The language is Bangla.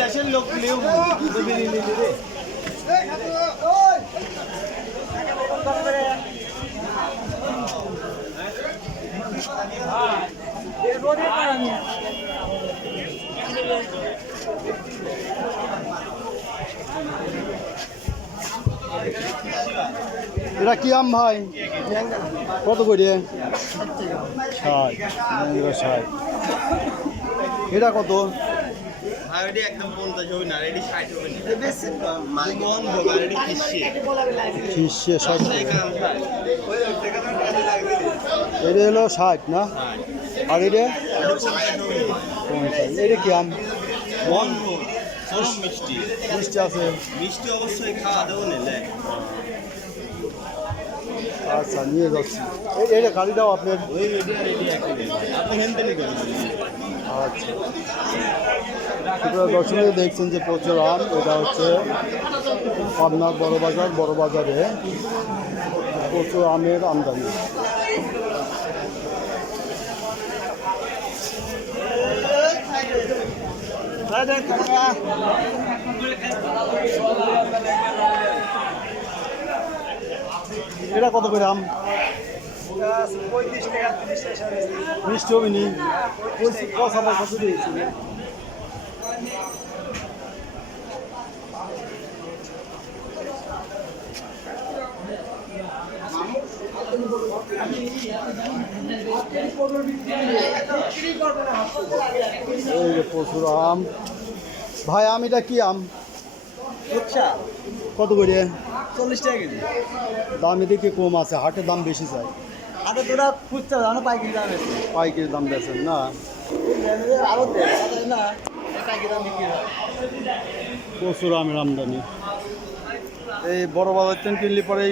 দেশের লোক নিয়েও এটা কি আম ভাই? কত করে? 60। 60। এটা কত? একদম 50 হবে না, রেডি 60 হবে না। মালগন ভোগা রেডি খিসে 60 টাকা। এটা হলো 60 না? আর এটা 50। এটা কি আম? মন চরম মিষ্টি মিষ্টি আছে। মিষ্টি অবশ্যই খাওয়া দেবো নিলে। আচ্ছা নিয়ে যাচ্ছি। এটা গাড়িটাও আপনার? ওই রেডি রেডি আপনি হেনতে নিয়ে আচ্ছা দর্শনে দেখছেন যে প্রচুর আম। এটা হচ্ছে পাবনার বড় বাজারে প্রচুর আমের আমদানি। এটা কত করে আম? 35 টাকা 30 টাকা। মিষ্টি হবে নি? কথা কত দিয়েছি? এই যে প্রচুর আম। ভাই আম এটা কি আম? কত করে? 40 টাকা কেজি। দাম এদিকে কম আছে, হাটের দাম বেশি চাই। আরে তোরা খুঁজতে জানো পাইকারি দাম আছে। পাইকারি দাম বেচেন না? আরো না পাইকারি দাম বিক্রি হয়। প্রচুর আমের আমদানি। এই বড় বাজার কিনলে পরে